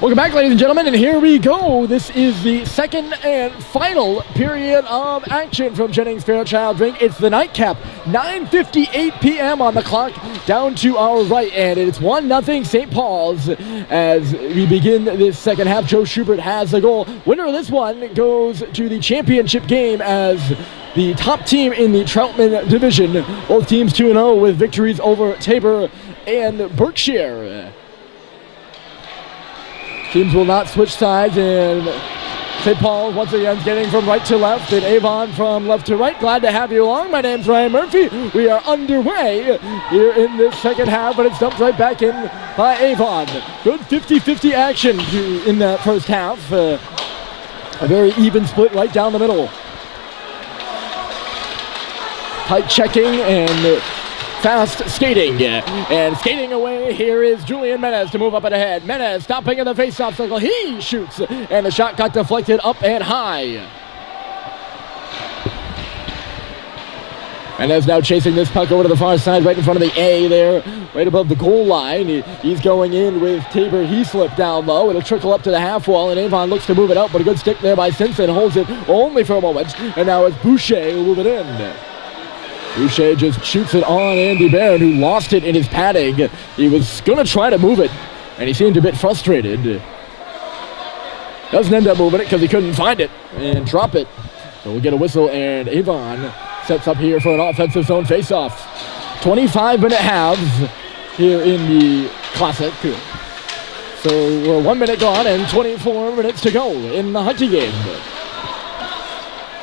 Welcome back, ladies and gentlemen, and here we go. This is the second and final period of action from Jennings-Fairchild Rink. It's the nightcap, 9:58 p.m. on the clock, down to our right, and it's 1-0 St. Paul's as we begin this second half. Joe Schubert has the goal. Winner of this one goes to the championship game as the top team in the Troutman division. Both teams 2-0 with victories over Tabor and Berkshire. Teams will not switch sides, and St. Paul once again getting from right to left, and Avon from left to right. Glad to have you along. My name's Ryan Murphy. We are underway here in this second half, but it's dumped right back in by Avon. Good 50-50 action in that first half. A very even split right down the middle. Tight checking and fast skating, and skating away here is Julian Menez to move up and ahead. Menez stopping in the face-off circle. He shoots, and the shot got deflected up and high. Menez now chasing this puck over to the far side, right in front of the A there, right above the goal line. He's going in with Tabor. He slipped down low. It'll trickle up to the half wall, and Avon looks to move it out, but a good stick there by Simpson. Holds it only for a moment, and now it's Boucher who will move it in. Boucher just shoots it on Andy Barron, who lost it in his padding. He was going to try to move it, and he seemed a bit frustrated. Doesn't end up moving it because he couldn't find it and drop it. So we'll get a whistle, and Avon sets up here for an offensive zone faceoff. 25-minute halves here in the Classic. So we're 1 minute gone and 24 minutes to go in the hockey game.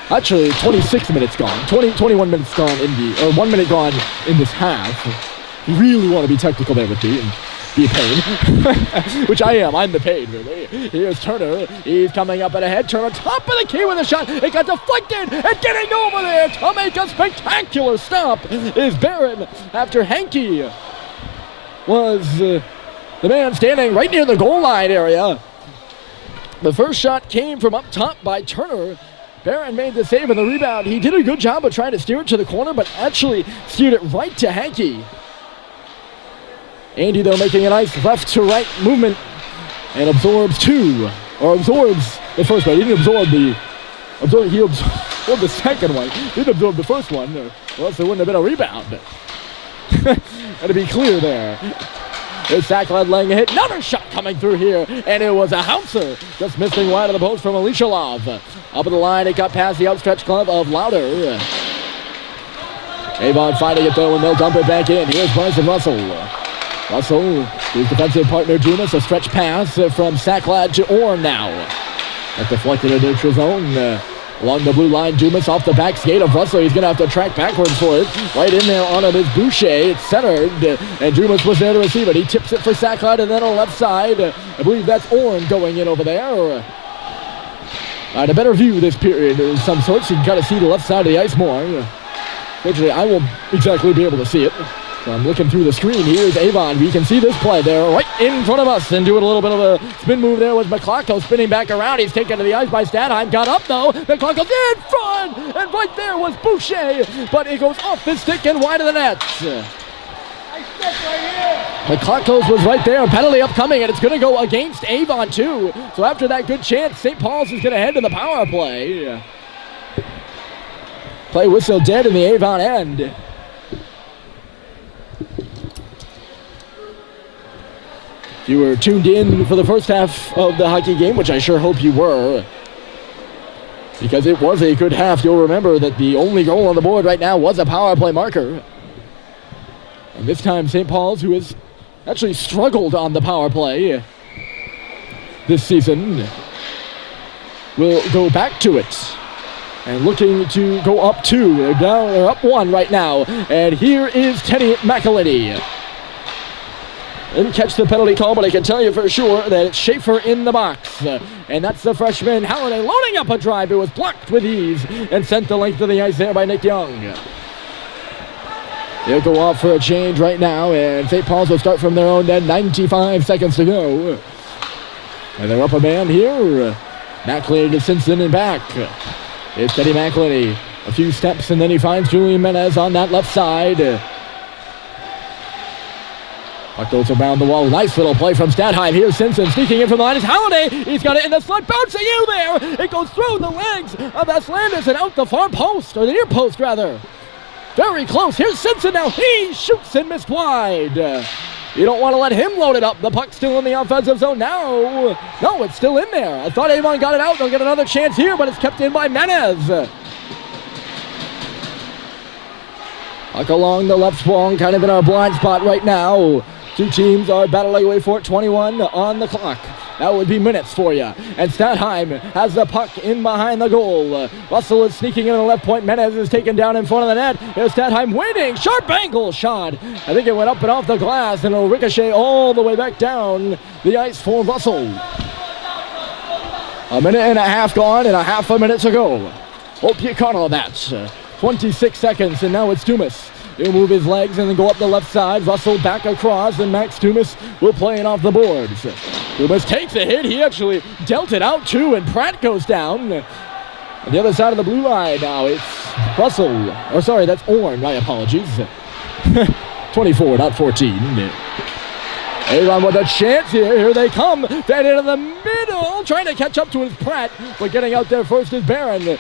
Actually, 26 minutes gone. 21 minutes gone or 1 minute gone in this half. You really want to be technical there with me and be a pain. Which I am. I'm the pain, really. Here's Turner. He's coming up and ahead. Turner top of the key with a shot. It got deflected, and getting over there to make a spectacular stop is Barron after Hankey was the man standing right near the goal line area. The first shot came from up top by Turner. Barron made the save and the rebound. He did a good job of trying to steer it to the corner, but actually steered it right to Hankey. Andy, though, making a nice left to right movement and absorbs the first one. He didn't he absorbed the second one. He didn't absorb the first one, or else there wouldn't have been a rebound. Got to be clear there. There's Sacklad laying a hit. Another shot coming through here, and it was a houncer. Just missing wide of the post from Alicia Love. Up at the line, it got past the outstretched glove of Lauder. Avon fighting it though, and they'll dump it back in. Here's Bryson Russell. Russell, his defensive partner Dumas, a stretch pass from Sacklad to Orr now. That deflected in neutral zone. Along the blue line, Dumas off the back skate of Russell. He's going to have to track backwards for it. Right in there on him is Boucher. It's centered, and Dumas was there to receive it. He tips it for Sacklad, and then on the left side, I believe that's Orn going in over there. A better view this period of some sorts. You can kind of see the left side of the ice more. Fortunately, I won't exactly be able to see it. So I'm looking through the screen. Here's Avon. We can see this play there right in front of us, and doing a little bit of a spin move there was McClarko spinning back around. He's taken to the ice by Stadheim. Got up though. McClarko's in front, and right there was Boucher, but it goes off his stick and wide of the net. McClarko's was right there. Penalty upcoming, and it's going to go against Avon too. So after that good chance, St. Paul's is going to head to the power play. Play whistle dead in the Avon end. If you were tuned in for the first half of the hockey game, which I sure hope you were, because it was a good half, you'll remember that the only goal on the board right now was a power play marker. And this time, St. Paul's, who has actually struggled on the power play this season, will go back to it. And looking to go up two. They're up one right now. And here is Teddy McElhinney. Didn't catch the penalty call, but I can tell you for sure that it's Schaefer in the box. And that's the freshman Halliday loading up a drive. It was blocked with ease and sent the length of the ice there by Nick Young. They'll go off for a change right now, and St. Paul's will start from their own end. 95 seconds to go. And they're up a man here. McElhinney to Simpson and back. It's Teddy McElhinney. A few steps, and then he finds Julian Menez on that left side. Puck goes around the wall. Nice little play from Stadheim. Here's Simpson sneaking in from the line. It's Halliday. He's got it in the slot. Bouncing in there. It goes through the legs of Aslandis and out the far post, or the near post rather. Very close. Here's Simpson now. He shoots and missed wide. You don't want to let him load it up. The puck's still in the offensive zone now. No, it's still in there. I thought Avon got it out. They'll get another chance here, but it's kept in by Menez. Puck along the left wall, kind of in our blind spot right now. Two teams are battling away for it. 21 on the clock. That would be minutes for you. And Stadheim has the puck in behind the goal. Russell is sneaking in on the left point. Menez is taken down in front of the net. Here's Stadheim waiting. Sharp angle shot. I think it went up and off the glass, and it'll ricochet all the way back down the ice for Russell. A minute and a half gone and a half a minute to go. Hope you caught all that. 26 seconds, and now it's Dumas. He'll move his legs and then go up the left side. Russell back across, and Max Dumas will play it off the boards. Dumas takes a hit. He actually dealt it out too, and Pratt goes down. On the other side of the blue line now, it's Russell. Or sorry, that's Orn. My apologies. 24, not 14. Avon with a chance here. Here they come. Fed into the middle. Trying to catch up to his Pratt. But getting out there first is Barron.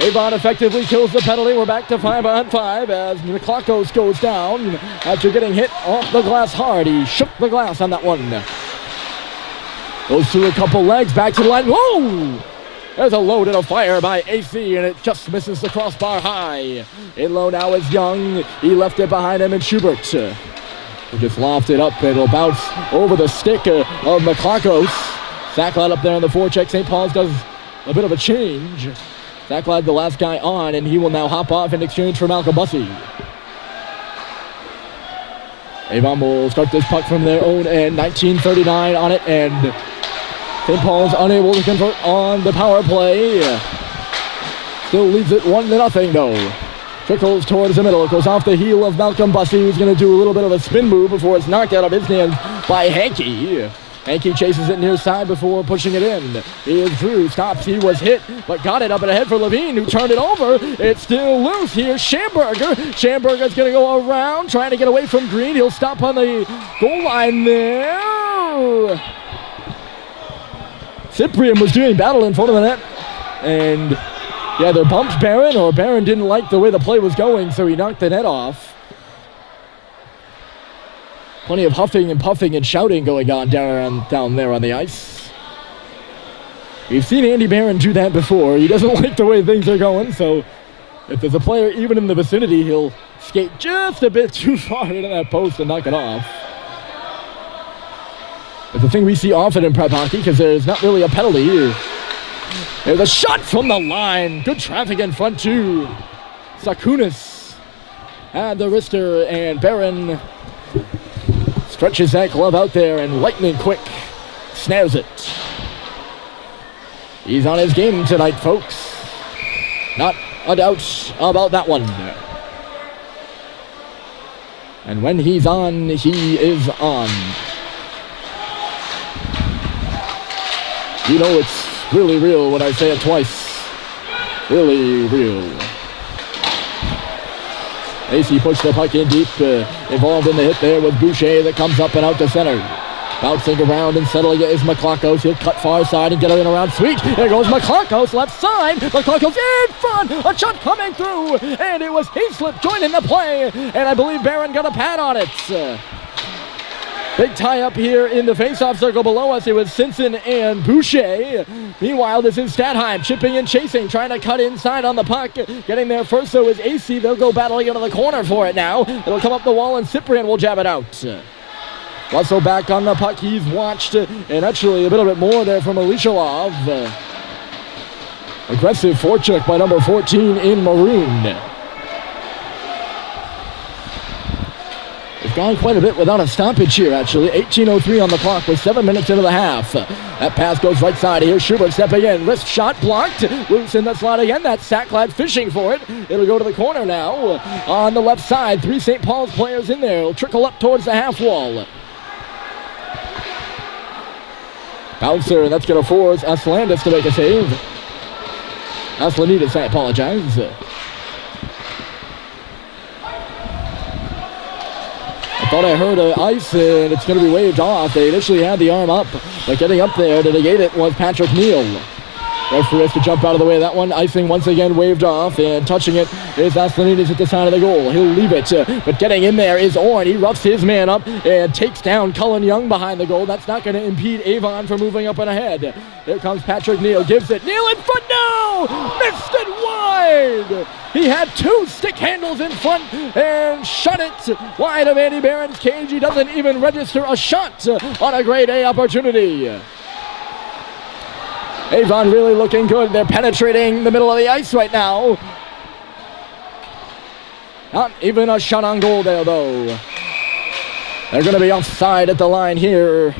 Avon effectively kills the penalty. We're back to 5-on-5 as the clock goes down. After getting hit off the glass hard. He shook the glass on that one. Goes through a couple legs. Back to the line. Whoa! There's a load and a fire by AC, and it just misses the crossbar high. In low now is Young. He left it behind him, and Schubert. He just lofted up. It'll bounce over the stick of McClockos. Sacklad up there on the forecheck. St. Paul's does a bit of a change. Sacklad the last guy on, and he will now hop off in exchange for Malcolm Bussey. Avon will start this puck from their own end. 19:39 on it, and St. Paul's unable to convert on the power play. Still leads it 1-0 though. Trickles towards the middle. It goes off the heel of Malcolm Bussey, who's going to do a little bit of a spin move before it's knocked out of his hands by Hankey. Hankey chases it near side before pushing it in. Here's Drew. Stops. He was hit, but got it up and ahead for Levine, who turned it over. It's still loose. Here's Schamberger. Schamberger's going to go around, trying to get away from Green. He'll stop on the goal line there. Cyprian was doing battle in front of the net, and yeah, they bumped Barron, or Barron didn't like the way the play was going, so he knocked the net off. Plenty of huffing and puffing and shouting going on down there on the ice. We've seen Andy Barron do that before. He doesn't like the way things are going, so if there's a player even in the vicinity, he'll skate just a bit too far into that post and knock it off. It's a thing we see often in prep hockey because there's not really a penalty here. There's a shot from the line. Good traffic in front too. Sakunis had the wrister, and Barron stretches that glove out there and lightning quick snares it. He's on his game tonight, folks. Not a doubt about that one. And when he's on, he is on. You know it's really real when I say it twice. Really real. AC pushed the puck in deep. Involved in the hit there with Boucher that comes up and out to center. Bouncing around and settling it is McClockos. He'll cut far side and get it in around Sweet. There goes McClockos, left side. McClockos in front. A shot coming through. And it was Hayslip joining the play. And I believe Barron got a pad on it. Big tie-up here in the face-off circle below us. It was Simpson and Boucher. Meanwhile, this is Stadheim chipping and chasing, trying to cut inside on the puck. Getting there first, so is AC. They'll go battling into the corner for it now. It'll come up the wall, and Cyprian will jab it out. Russell back on the puck. He's watched, and actually a little bit more there from Elishalov. Aggressive forecheck by number 14 in maroon. We've gone quite a bit without a stoppage here, actually. 18:03 on the clock with 7 minutes into the half. That pass goes right side. Here's Schubert stepping in. Wrist shot blocked. Loose in the slot again. That's Sacklad fishing for it. It'll go to the corner now. On the left side, 3 St. Paul's players in there. It'll trickle up towards the half wall. Bouncer, and that's going to force Aslandis to make a save. Aslanidis, I apologize. thought I heard ice, and it's going to be waved off. They initially had the arm up, but getting up there to negate it was Patrick Neal. Referee has to jump out of the way of that one. Icing once again waved off, and touching it is Aslanides at the side of the goal. He'll leave it, but getting in there is Orn. He roughs his man up and takes down Cullen Young behind the goal. That's not going to impede Avon from moving up and ahead. Here comes Patrick Neal, gives it. Neal in front, no! Missed it wide! He had 2 stick handles in front and shot it wide of Andy Barron's cage. He doesn't even register a shot on a grade A opportunity. Avon really looking good. They're penetrating the middle of the ice right now. Not even a shot on goal there, though. They're going to be offside at the line here.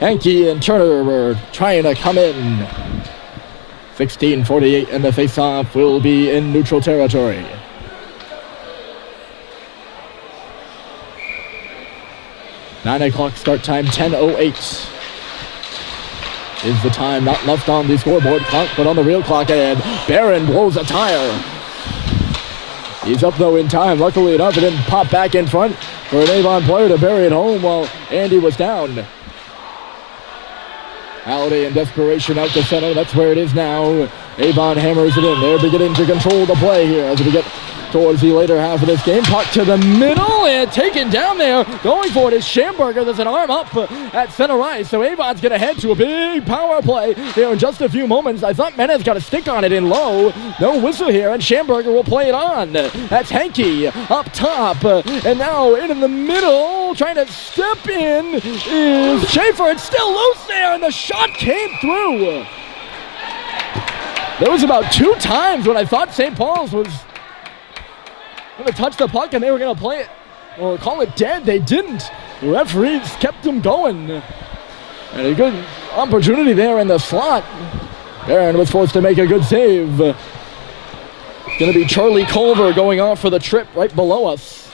Hankey and Turner were trying to come in. 16:48, and the face-off will be in neutral territory. Nine o'clock start time, 10:08. Is the time not left on the scoreboard clock, but on the real clock, and Barron blows a tire. He's up, though, in time. Luckily enough, it didn't pop back in front for an Avon player to bury it home while Andy was down. Halliday in desperation out to center. That's where it is now. Avon hammers it in. They're beginning to control the play here as we get towards the later half of this game. Puck to the middle and taken down there. Going for it is Schamberger. There's an arm up at center ice. So Avon's going to head to a big power play here in just a few moments. I thought Menez got a stick on it in low. No whistle here, and Schamberger will play it on. That's Hankey up top. And now in the middle, trying to step in is Schaefer. It's still loose there, and the shot came through. There was about 2 times when I thought St. Paul's was going to touch the puck and they were going to play it or call it dead. They didn't. The referees kept them going. And a good opportunity there in the slot. Barron was forced to make a good save. It's going to be Charlie Culver going off for the trip right below us.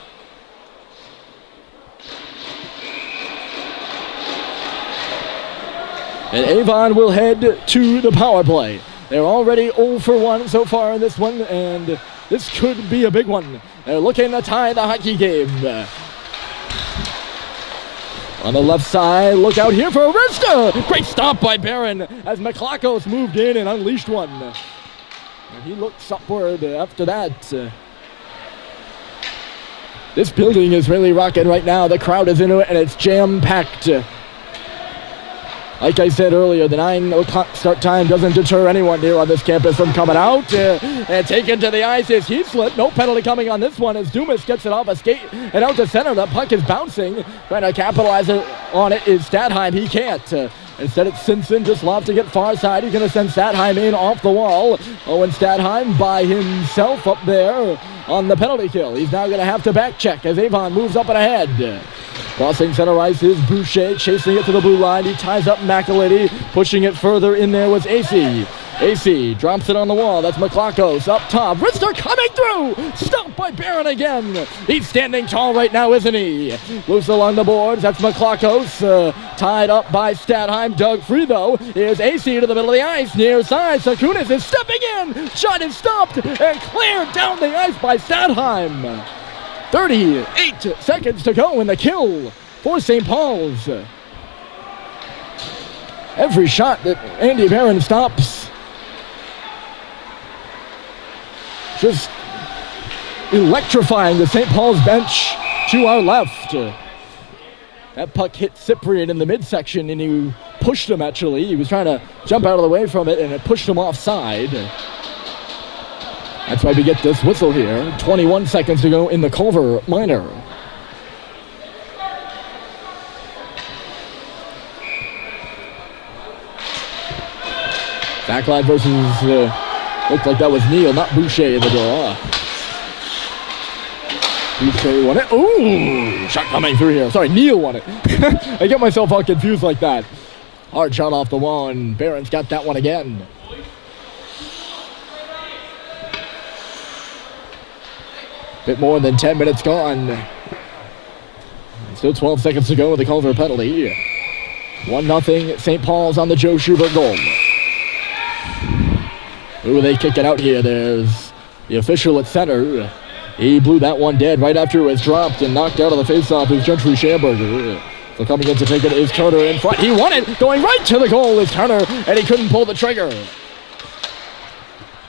And Avon will head to the power play. They're already 0 for 1 so far in this one, and this could be a big one. They're looking to tie the hockey game. On the left side, look out here for Arista. Great stop by Barron as McLachos moved in and unleashed one. And he looks upward after that. This building is really rocking right now. The crowd is into it, and it's jam-packed. Like I said earlier, the 9 o'clock start time doesn't deter anyone here on this campus from coming out. And taken to the ice is Heathslip. No penalty coming on this one as Dumas gets it off a skate and out to center. The puck is bouncing. Trying to capitalize on it is Stadheim. He can't. Instead, it's Simpson just lofting it far side. He's going to send Stadheim in off the wall. Owen Stadheim by himself up there on the penalty kill. He's now going to have to back check as Avon moves up and ahead. Crossing center ice is Boucher, chasing it to the blue line. He ties up McElady. Pushing it further in there was AC. AC drops it on the wall. That's McLachos up top. Rister coming through. Stopped by Barron again. He's standing tall right now, isn't he? Loose along the boards. That's McLachos. Tied up by Stadheim. Dug free, though, is AC to the middle of the ice. Near side. Sakunis is stepping in. Shot is stopped and cleared down the ice by Stadheim. 38 seconds to go in the kill for St. Paul's. Every shot that Andy Barron stops just electrifying the St. Paul's bench to our left. That puck hit Cyprian in the midsection and he pushed him actually. He was trying to jump out of the way from it and it pushed him offside. That's why we get this whistle here. 21 seconds to go in the Culver minor. Backline versus, looked like that was Neal, not Boucher in the draw. Boucher won it. Ooh, shot coming through here. Sorry, Neal won it. I get myself all confused like that. Hard shot off the wall, and Barron's got that one again. Bit more than 10 minutes gone. Still 12 seconds to go with the Culver penalty. 1-0 St. Paul's on the Joe Schubert goal. Who are they kicking out here? There's the official at center. He blew that one dead right after it was dropped and knocked out of the faceoff is Gentry Schamberger. So coming in to take it is Turner in front. He won it. Going right to the goal is Turner, and he couldn't pull the trigger.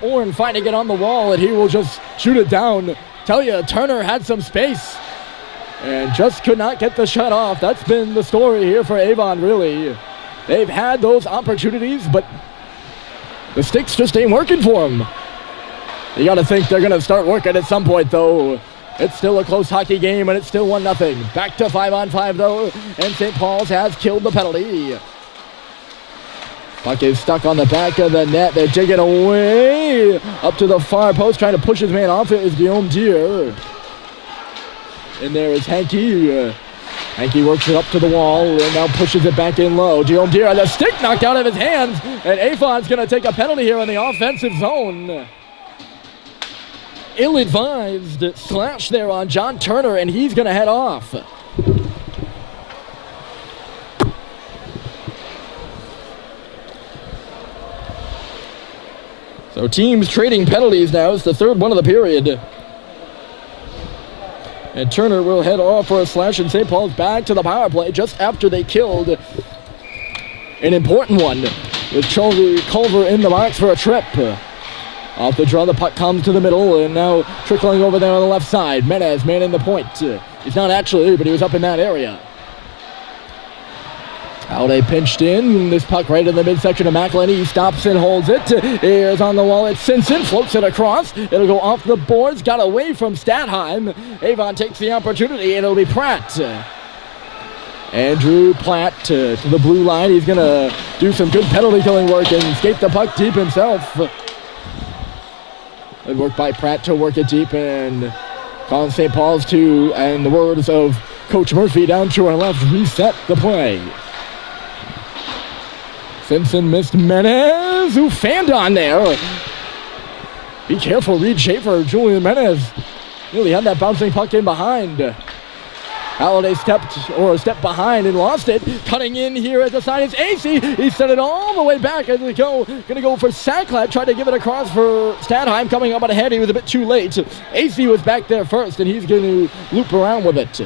Orn finding it on the wall, and he will just shoot it down. Tell you, Turner had some space and just could not get the shot off. That's been the story here for Avon, really. They've had those opportunities, but the sticks just ain't working for them. You got to think they're going to start working at some point, though. It's still a close hockey game, and it's still 1-0. Back to 5-on-5, though, and St. Paul's has killed the penalty. Puck is stuck on the back of the net. They dig it away up to the far post, trying to push his man off. It is Guillaume Dier. And there is Hankey. Hankey works it up to the wall and now pushes it back in low. Guillaume Dier had the stick knocked out of his hands, and Avon's going to take a penalty here in the offensive zone. Ill-advised slash there on John Turner, and he's going to head off. So teams trading penalties now. It's the third one of the period. And Turner will head off for a slash, and St. Paul's back to the power play just after they killed an important one with Culver in the box for a trip. Off the draw, the puck comes to the middle, and now trickling over there on the left side. Menez manning the point. He's not actually, but he was up in that area. How they pinched in. This puck right in the midsection of Macklin. He stops and holds it. Here's on the wall. It's Simpson. Floats it across. It'll go off the boards. Got away from Statheim. Avon takes the opportunity, and it'll be Pratt. Andrew Platt to the blue line. He's going to do some good penalty killing work and skate the puck deep himself. Good work by Pratt to work it deep, and cause St. Paul's to, and the words of Coach Murphy down to our left, reset the play. Simpson missed Menez, who fanned on there. Be careful, Reed Schaefer. Julian Menez really had that bouncing puck in behind. Halliday stepped behind and lost it. Cutting in here at the side is AC. He sent it all the way back as they go. Gonna go for Sacklat. Tried to give it across for Statheim. Coming up ahead. He was a bit too late. AC was back there first, and he's going to loop around with it.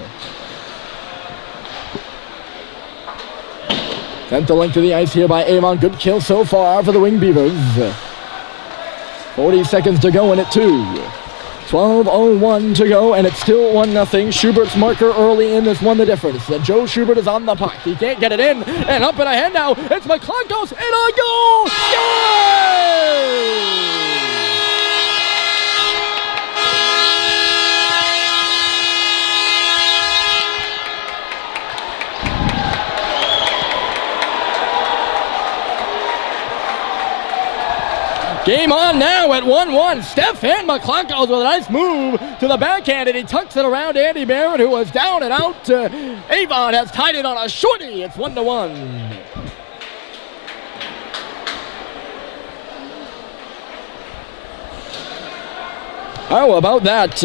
Sent the length of the ice here by Avon. Good kill so far for the Wing Beavers. 40 seconds to go in it, too. 12:01 to go, and it's still 1-0. Schubert's marker early in this won the difference. And Joe Schubert is on the puck. He can't get it in, and up and ahead now. It's McClunkos, and a goal! Yay! Game on now at 1-1. Stefan McClunkos with a nice move to the backhand, and he tucks it around Andy Barrett, who was down and out. Avon has tied it on a shorty. It's 1-1. How about that?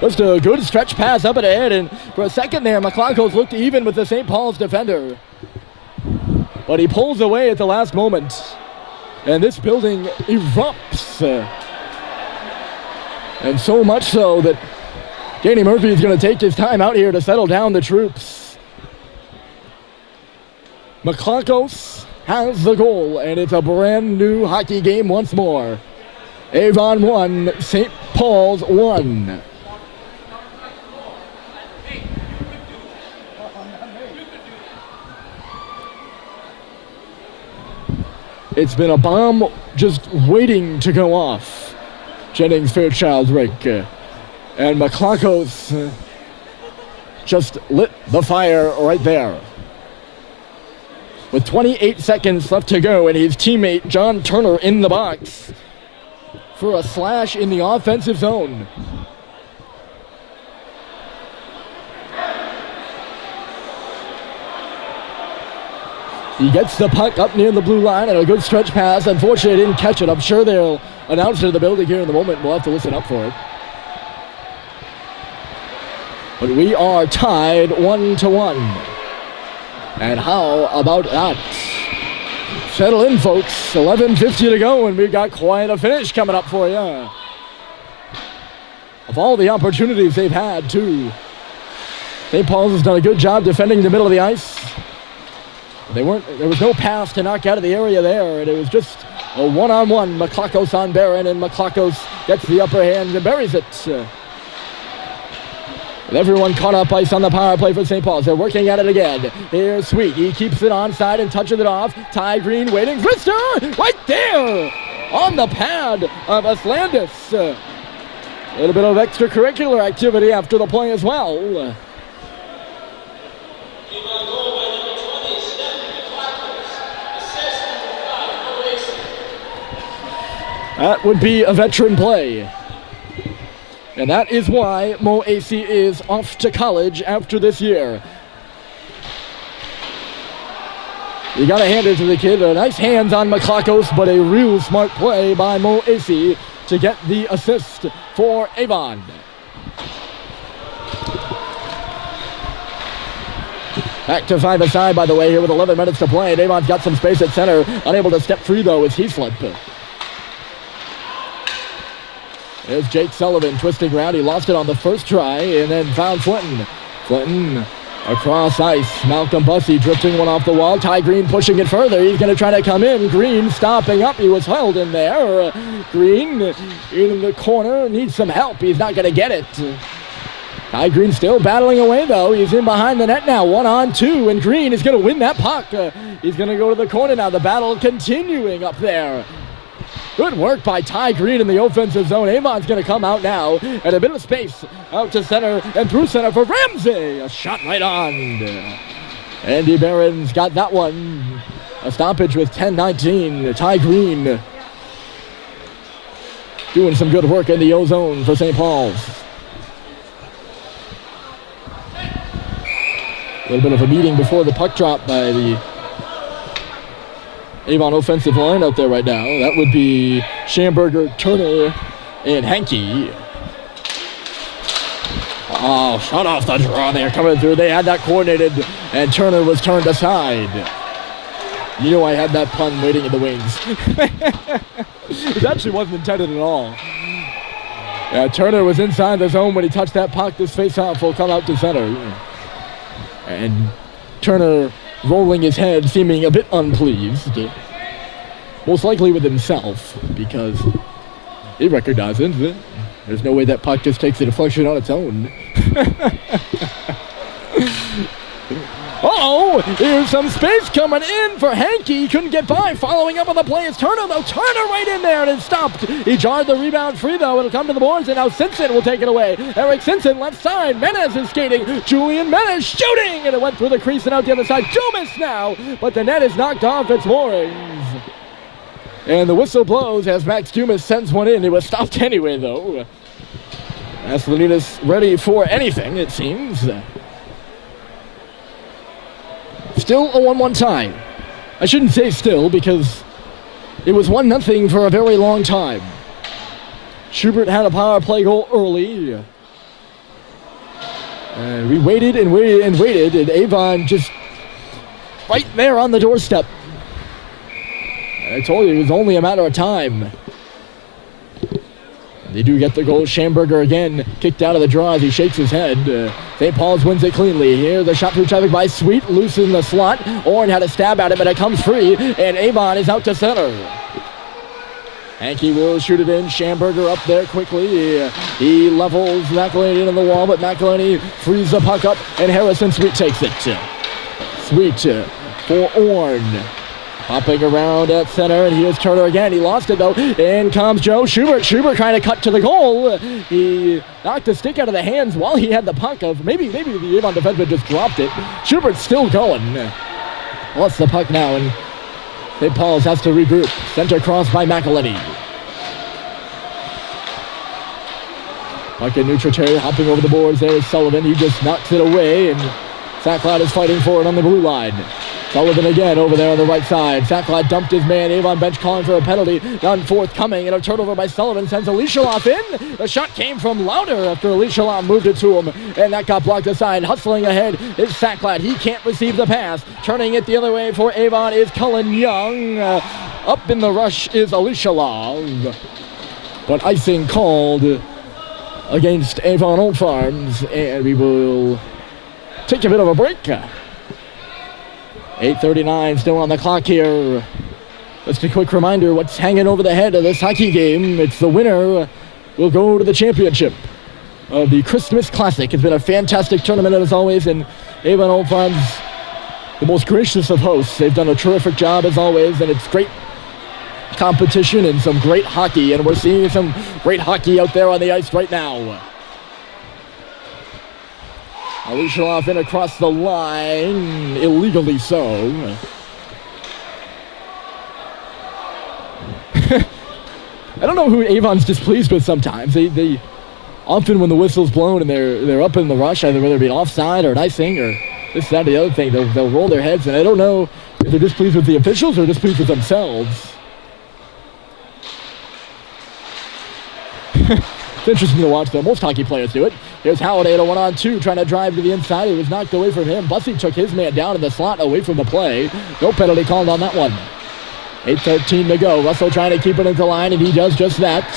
Just a good stretch pass up and ahead, and for a second there, McClunkos looked even with the St. Paul's defender. But he pulls away at the last moment. And this building erupts. And so much so that Danny Murphy is going to take his time out here to settle down the troops. McClunkos has the goal, and it's a brand new hockey game once more. Avon 1, St. Paul's 1. It's been a bomb just waiting to go off. Jennings-Fairchild Rink. And McClunkos just lit the fire right there. With 28 seconds left to go, and his teammate John Turner in the box for a slash in the offensive zone. He gets the puck up near the blue line and a good stretch pass. Unfortunately, didn't catch it. I'm sure they'll announce it in the building here in the moment. We'll have to listen up for it. But we are tied 1-1. And how about that? Settle in, folks. 11:50 to go, and we've got quite a finish coming up for you. of all the opportunities they've had, too. St. Paul's has done a good job defending the middle of the ice. There was no pass to knock out of the area there, and it was just a one-on-one. McClakos on Barron, and McClakos gets the upper hand and buries it. With everyone caught up ice on the power play for St. Paul's. They're working at it again. Here's Sweet. He keeps it onside and touches it off. Ty Green waiting. Vrister right there on the pad of Aslandis. A little bit of extracurricular activity after the play as well. That would be a veteran play. And that is why Mo AC is off to college after this year. You gotta hand it to the kid. A nice hands on McClakos, but a real smart play by Mo AC to get the assist for Avon. Back to five-a-side, by the way, here with 11 minutes to play. And Avon's got some space at center. Unable to step free, though, as he slipped. There's Jake Sullivan twisting around. He lost it on the first try and then found Flinton. Flinton across ice. Malcolm Bussey drifting one off the wall. Ty Green pushing it further. He's going to try to come in. Green stopping up. He was held in there. Green in the corner. Needs some help. He's not going to get it. Ty Green still battling away, though. He's in behind the net now. 1-on-2, and Green is going to win that puck. He's going to go to the corner now. The battle continuing up there. Good work by Ty Green in the offensive zone. Avon's going to come out now. And a bit of space out to center and through center for Ramsey. A shot right on. Andy Barron's got that one. A stoppage with 10-19. Ty Green doing some good work in the O zone for St. Paul's. A little bit of a meeting before the puck drop by the Avon offensive line out there right now. That would be Schamberger, Turner, and Hankey. Oh, shut off the draw there coming through. They had that coordinated, and Turner was turned aside. You know I had that pun waiting in the wings. It actually wasn't intended at all. Yeah, Turner was inside the zone when he touched that puck. This face-off will come out to center. And Turner rolling his head, seeming a bit unpleased. Most likely with himself, because he recognizes it. There's no way that puck just takes a deflection on its own. Uh-oh, here's some space coming in for Hankey. Couldn't get by. Following up on the play is Turner, though. Turner right in there, and it's stopped. He jarred the rebound free, though. It'll come to the boards, and now Simpson will take it away. Eric Simpson, left side. Menez is skating. Julian Menez shooting, and it went through the crease and out the other side. Dumas now, but the net is knocked off its moorings. And the whistle blows as Max Dumas sends one in. It was stopped anyway, though. Aslaninas ready for anything, it seems. Still a 1-1 tie. I shouldn't say still, because it was 1-0 for a very long time. Schubert had a power play goal early. And we waited and waited and waited, and Avon just right there on the doorstep. I told you it was only a matter of time. They do get the goal. Schamberger again kicked out of the draw as he shakes his head. St. Paul's wins it cleanly. Here the shot through traffic by Sweet, loose in the slot. Orrin had a stab at it, but it comes free, and Avon is out to center. Hankey will shoot it in. Schamberger up there quickly. He levels McElhaney in the wall, but McElhaney frees the puck up, and Harrison Sweet takes it. Sweet for Orrin. Hopping around at center, and here's Turner again. He lost it, though. In comes Joe Schubert. Schubert trying to cut to the goal. He knocked the stick out of the hands while he had the puck. Maybe the Avon defenseman just dropped it. Schubert's still going. Lost the puck now, and St. Paul's has to regroup. Center cross by McElhaney. Puck in neutral territory, hopping over the boards. There is Sullivan. He just knocks it away, and Sacklad is fighting for it on the blue line. Sullivan again over there on the right side. Sacklad dumped his man. Avon bench calling for a penalty. None forthcoming. And a turnover by Sullivan sends Alishalov in. The shot came from Lauder after Alishalov moved it to him. And that got blocked aside. Hustling ahead is Sacklad. He can't receive the pass. Turning it the other way for Avon is Cullen Young. Up in the rush is Alishalov. But icing called against Avon Old Farms, and we will take a bit of a break. 8:39 still on the clock here. Just a quick reminder what's hanging over the head of this hockey game. It's the winner will go to the championship of the Christmas Classic. It's been a fantastic tournament as always, and Avon Old Farms, the most gracious of hosts. They've done a terrific job as always, and it's great competition and some great hockey, and we're seeing some great hockey out there on the ice right now. Alishalov in across the line, illegally so. I don't know who Avon's displeased with sometimes. They often when the whistle's blown and they're up in the rush, either whether it be an offside or an icing or this, that, or the other thing, they'll roll their heads, and I don't know if they're displeased with the officials or displeased with themselves. It's interesting to watch, though. Most hockey players do it. Here's Halliday at a 1-on-2, trying to drive to the inside. It was knocked away from him. Bussey took his man down in the slot away from the play. No penalty called on that one. 8:13 to go. Russell trying to keep it into line, and he does just that.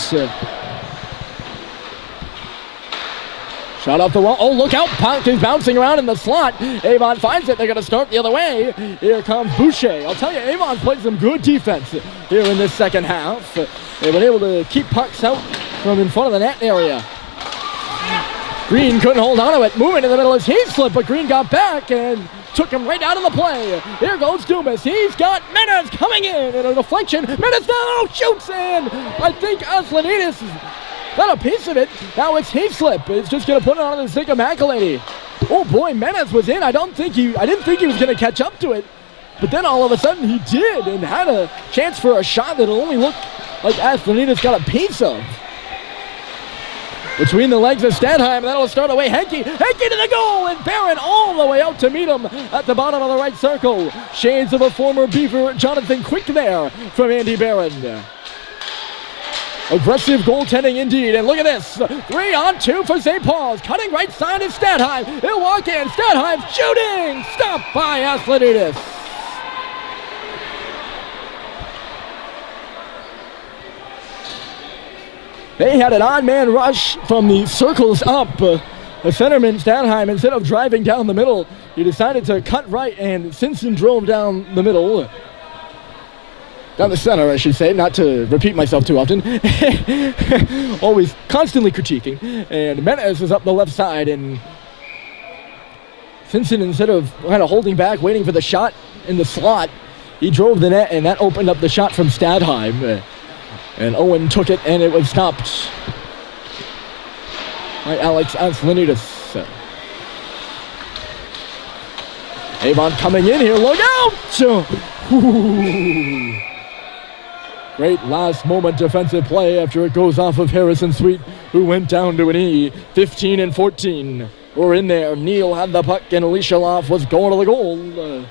Shot off the wall. Oh, look out. Puck is bouncing around in the slot. Avon finds it. They're going to start the other way. Here comes Boucher. I'll tell you, Avon's played some good defense here in this second half. They've been able to keep pucks out from in front of the net area. Green couldn't hold on to it. Moving in the middle is Heaslip, but Green got back and took him right out of the play. Here goes Dumas. He's got Menes coming in. And a deflection. Menes now shoots in. I think Aslanidis got a piece of it. Now it's Heaslip. It's just going to put it on the stick of McElhaney. Oh boy, Menes was in. I didn't think he was going to catch up to it. But then all of a sudden he did and had a chance for a shot that'll only look like Aslanidis got a piece of. Between the legs of Stadheim, that'll start away Henke. Henke to the goal, and Barron all the way out to meet him at the bottom of the right circle. Shades of a former Beaver, Jonathan Quick there from Andy Barron. Aggressive goaltending indeed, and look at this. 3-on-2 for St. Paul's. Cutting right side is Stadheim. He'll walk in. Stadheim shooting. Stopped by Aslanidis. They had an odd-man rush from the circles up. The centerman, Stadheim, instead of driving down the middle, he decided to cut right, and Simpson drove down the middle. Down the center, I should say, not to repeat myself too often. Always constantly critiquing. And Menes is up the left side, and Simpson, instead of kind of holding back, waiting for the shot in the slot, he drove the net, and that opened up the shot from Stadheim. And Owen took it, and it was stopped by Alex Aslanidis. Avon coming in here. Look out! Ooh. Great last moment defensive play after it goes off of Harrison Sweet, who went down to an E. 15-14. We're in there. Neal had the puck, and Alishalov was going to the goal.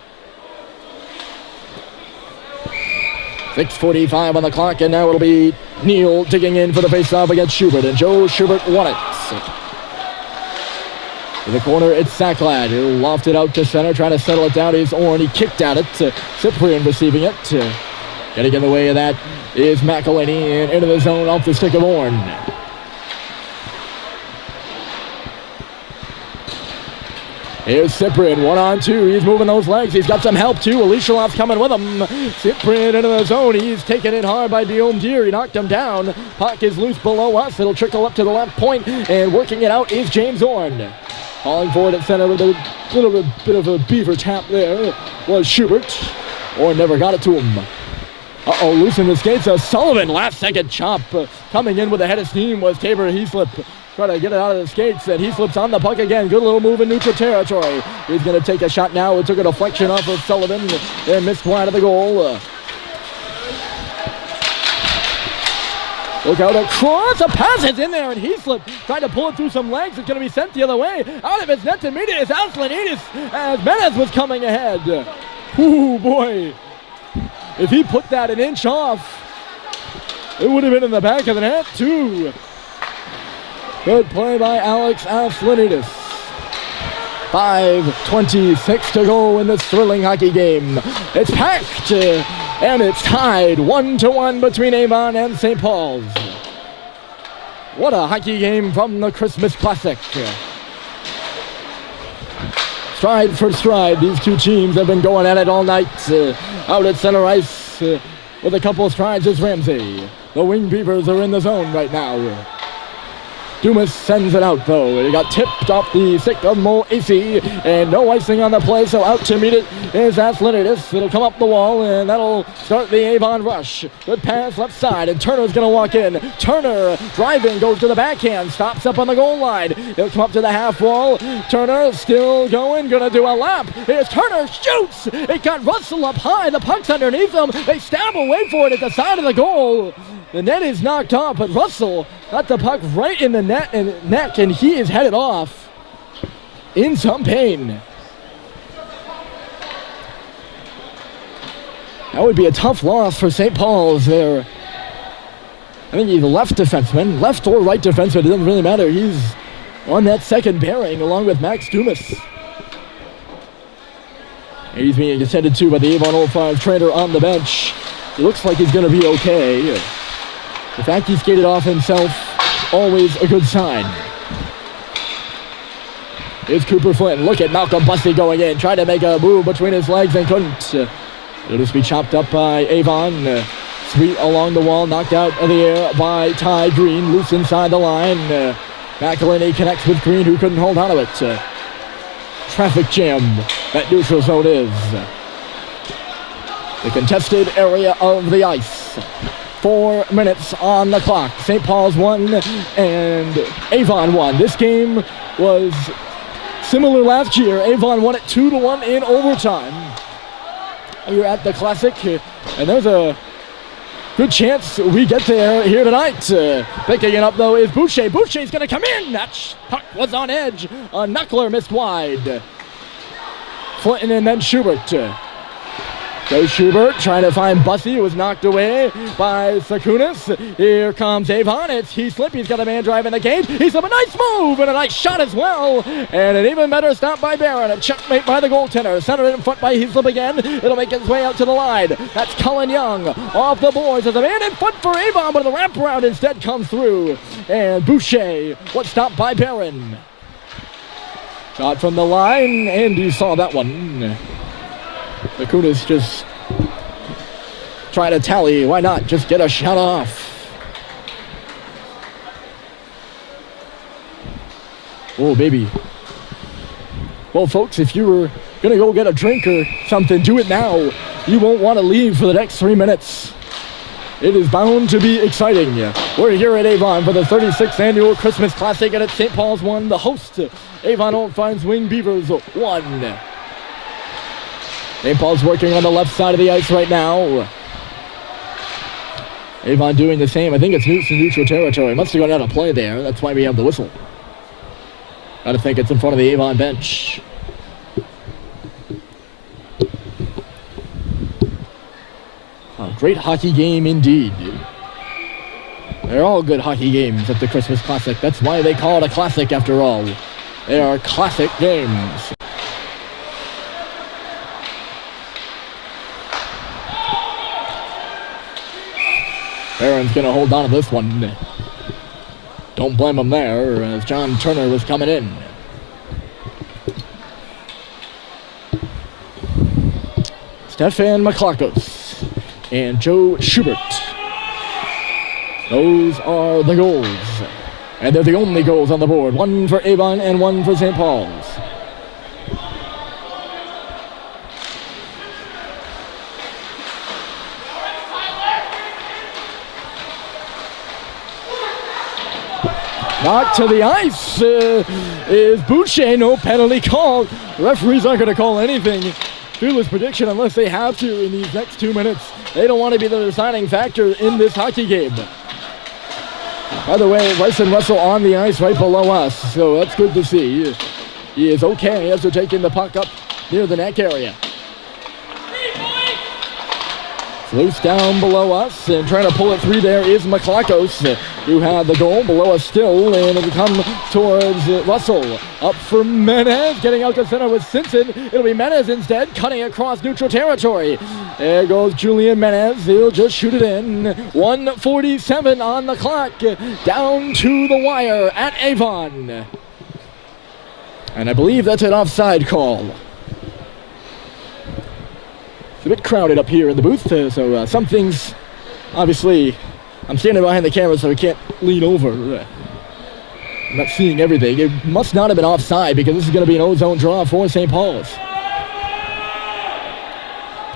6:45 on the clock, and now it'll be Neal digging in for the faceoff against Schubert, and Joe Schubert won it. In the corner, it's Sacklad. He'll loft it out to center, trying to settle it down. He's Orn. He kicked at it. Cyprian receiving it. Getting in the way of that is McElhaney, and into the zone off the stick of Orn. Here's Cyprian, 1-on-2. He's moving those legs. He's got some help, too. Alishalov's coming with him. Cyprian into the zone. He's taken in hard by Guillaume Deere. He knocked him down. Puck is loose below us. It'll trickle up to the left point, and working it out is James Orn. Falling forward at center with a little bit of a beaver tap there was Schubert. Orn never got it to him. Uh-oh, loosened the skates. Sullivan, last-second chop. Coming in with a head of steam was Tabor Heaslip. Try to get it out of the skates, and he slips on the puck again. Good little move in neutral territory. He's going to take a shot now. It took a deflection off of Sullivan and missed wide of the goal. Look out across. A pass is in there, and Heaslip trying to pull it through some legs. It's going to be sent the other way. Out of his net to meet it is Aslanidis as Menes was coming ahead. Ooh, boy. If he put that an inch off, it would have been in the back of the net, too. Good play by Alex Aslanidis. 5:26 to go in this thrilling hockey game. It's packed, and it's tied 1-1 between Avon and St. Paul's. What a hockey game from the Christmas Classic. Stride for stride, these two teams have been going at it all night. Out at center ice with a couple of strides is Ramsey. The Wing Beavers are in the zone right now. Dumas sends it out, though. It got tipped off the stick of Mo AC, and no icing on the play, so out to meet it is Athletitis. It'll come up the wall, and that'll start the Avon rush. Good pass left side, and Turner's going to walk in. Turner driving, goes to the backhand, stops up on the goal line. He'll come up to the half wall. Turner still going, going to do a lap. Here's Turner, shoots! It got Russell up high. The puck's underneath them. They stab away for it at the side of the goal. The net is knocked off, but Russell got the puck right in the neck, and he is headed off in some pain. That would be a tough loss for St. Paul's there. I think he's a left defenseman, left or right defenseman, it doesn't really matter. He's on that second pairing along with Max Dumas. He's being attended to by the Avon 05 trainer on the bench. It looks like he's going to be okay. The fact he skated off himself, always a good sign. Here's Cooper Flynn. Look at Malcolm Bussey going in. Tried to make a move between his legs and couldn't. It'll just be chopped up by Avon. Sweet along the wall, knocked out of the air by Ty Green. Loose inside the line. McElhinney connects with Green, who couldn't hold on to it. Traffic jam, that neutral zone is. The contested area of the ice. 4 minutes on the clock. St. Paul's won and Avon won. This game was similar last year. Avon won it 2-1 in overtime. You're at the Classic, and there's a good chance we get there here tonight. Picking it up, though, is Boucher. Boucher's going to come in. That puck was on edge. A knuckler missed wide. Flinton and then Schubert. Goes Schubert, trying to find Bussey, who was knocked away by Sakunis. Here comes Avon. It's Heaslip. He's got a man driving the gate. He's up a nice move and a nice shot as well. And an even better stop by Barron. A checkmate by the goaltender. Centered in front by Heaslip again. It'll make its way out to the line. That's Cullen Young off the boards. There's a man in front for Avon, but the wraparound instead comes through. And Boucher was stopped by Barron. Shot from the line, and you saw that one. Sakunis just trying to tally. Why not just get a shot off? Oh, baby. Well, folks, if you were going to go get a drink or something, do it now. You won't want to leave for the next 3 minutes. It is bound to be exciting. We're here at Avon for the 36th annual Christmas Classic, and it's St. Paul's 1. The host, Avon finds Wing Beavers 1. St. Paul's working on the left side of the ice right now. Avon doing the same. I think it's neutral territory. Must have gone out of play there. That's why we have the whistle. Gotta think it's in front of the Avon bench. A great hockey game indeed. They're all good hockey games at the Christmas Classic. That's why they call it a classic after all. They are classic games. Barron's going to hold on to this one. Don't blame him there, as John Turner was coming in. Stefan McClarkos and Joe Schubert. Those are the goals. And they're the only goals on the board. One for Avon and one for St. Paul's. Knocked to the ice is Boucher. No penalty called. Referees aren't going to call anything. Fearless prediction unless they have to in these next 2 minutes. They don't want to be the deciding factor in this hockey game. By the way, Bryson Russell on the ice right below us, so that's good to see. He is okay as they're taking the puck up near the neck area. Loose down below us, and trying to pull it through there is McClarkos, who had the goal. Below us still, and it'll come towards Russell. Up for Menez, getting out to center with Simpson. It'll be Menez instead, cutting across neutral territory. There goes Julian Menez. He'll just shoot it in. 1:47 on the clock. Down to the wire at Avon. And I believe that's an offside call. It's a bit crowded up here in the booth, so some things, obviously, I'm standing behind the camera so I can't lean over. I'm not seeing everything. It must not have been offside because this is going to be an O-zone draw for St. Paul's.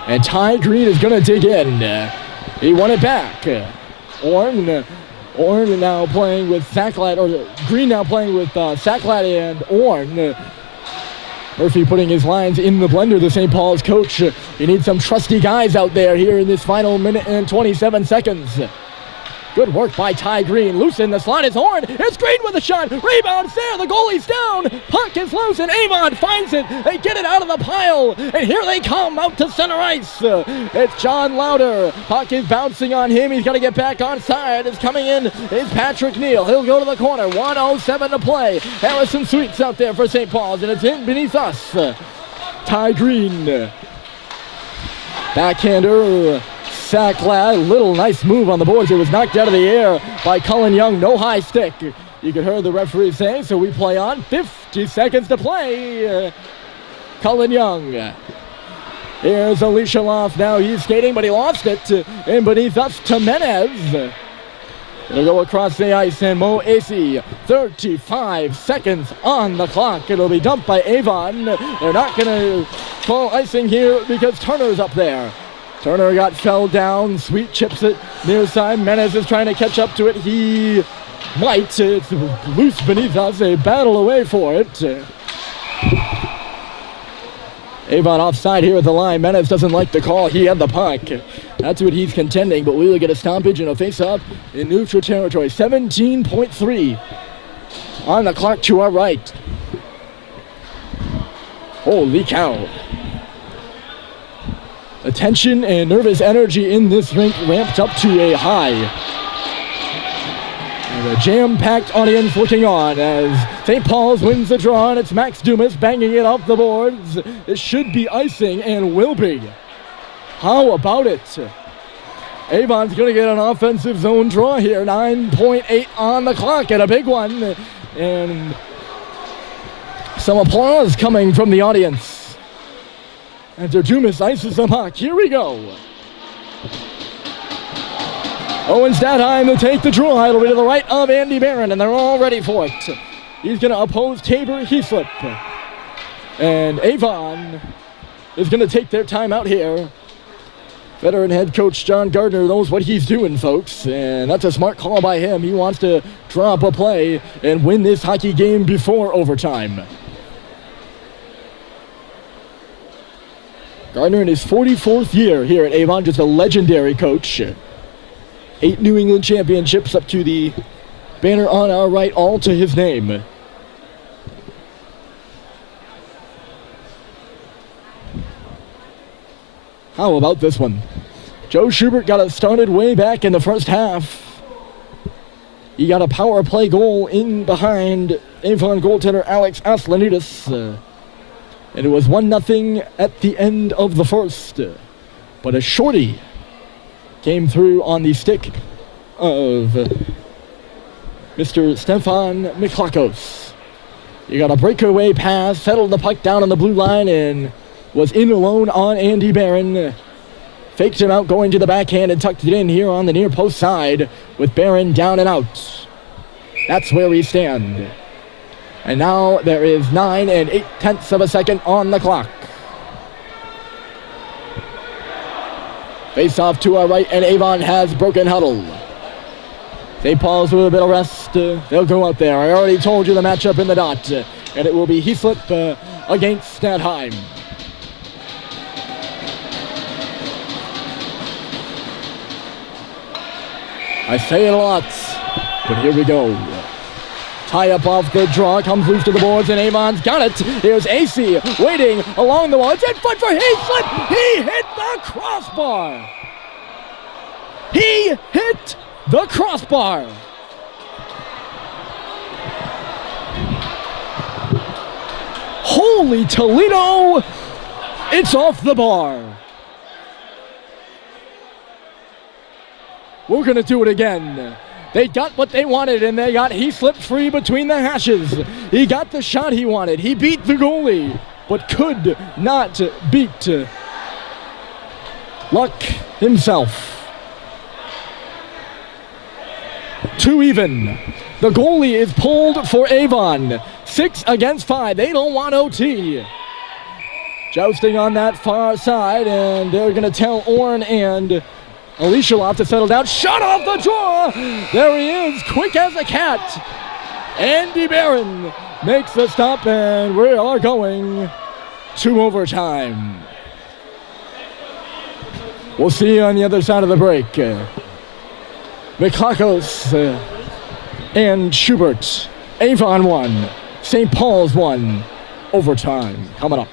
And Ty Green is going to dig in. He won it back. Orn now playing with Sacklat, or Green now playing with Sacklat and Orn. Murphy putting his lines in the blender, the St. Paul's coach. You need some trusty guys out there here in this final minute and 27 seconds. Good work by Ty Green. Loose in the slot is Orn. It's Green with a shot. Rebound there. The goalie's down. Puck is loose and Avon finds it. They get it out of the pile. And here they come out to center ice. It's John Lauder. Puck is bouncing on him. He's got to get back on side. It's coming in is Patrick Neal. He'll go to the corner. 1:07 to play. Harrison Sweets out there for St. Paul's. And it's in beneath us. Ty Green. Backhander. Sacklat, little nice move on the boards. It was knocked out of the air by Cullen Young. No high stick. You could hear the referee say, so we play on. 50 seconds to play. Cullen Young. Here's Alicia Loft. Now he's skating, but he lost it. In beneath us to Menez. It'll go across the ice, and Mo Acey. 35 seconds on the clock. It'll be dumped by Avon. They're not going to call icing here because Turner's up there. Turner got fell down. Sweet chips it near side. Menez is trying to catch up to it. He might. It's loose beneath us. A battle away for it. Avon offside here at the line. Menez doesn't like the call. He had the puck. That's what he's contending, but we will get a stoppage and a face-off in neutral territory. 17.3 on the clock to our right. Holy cow. The tension and nervous energy in this rink ramped up to a high. And a jam-packed audience looking on as St. Paul's wins the draw, and it's Max Dumas banging it off the boards. It should be icing and will be. How about it? Avon's going to get an offensive zone draw here. 9.8 on the clock and a big one. And some applause coming from the audience. After Dumas ices the puck. Here we go. Owen Stadheim will take the draw. It'll be to the right of Andy Barron, and they're all ready for it. He's going to oppose Tabor Heaslip. And Avon is going to take their time out here. Veteran head coach John Gardner knows what he's doing, folks. And that's a smart call by him. He wants to drop a play and win this hockey game before overtime. Gardner in his 44th year here at Avon, just a legendary coach. 8 New England championships up to the banner on our right, all to his name. How about this one? Joe Schubert got it started way back in the first half. He got a power play goal in behind Avon goaltender Alex Aslanidis. And it was 1-0 at the end of the first. But a shorty came through on the stick of Mr. Stefan Miklakos. He got a breakaway pass, settled the puck down on the blue line, and was in alone on Andy Barron. Faked him out going to the backhand and tucked it in here on the near post side with Barron down and out. That's where we stand. And now there is 9 8/10 of a second on the clock. Face off to our right, and Avon has broken huddle. St. Paul's with a bit of rest. They'll go out there. I already told you the matchup in the dot. And it will be Heaslip against Stadheim. I say it a lot, but here we go. Tie up off the draw, comes loose to the boards, and Avon's got it. Here's AC waiting along the wall. It's in front for Heaslip. He hit the crossbar. He hit the crossbar. Holy Toledo, it's off the bar. We're going to do it again. They got what they wanted, and he slipped free between the hashes. He got the shot he wanted. He beat the goalie, but could not beat Luck himself. 2 even. The goalie is pulled for Avon. 6 against 5. They don't want OT. Jousting on that far side, and they're going to tell Orn and Alicia will have to settle down. Shot off the draw. There he is, quick as a cat. Andy Barron makes the stop, and we are going to overtime. We'll see you on the other side of the break. Mikakos and Schubert. Avon 1. St. Paul's 1. Overtime coming up.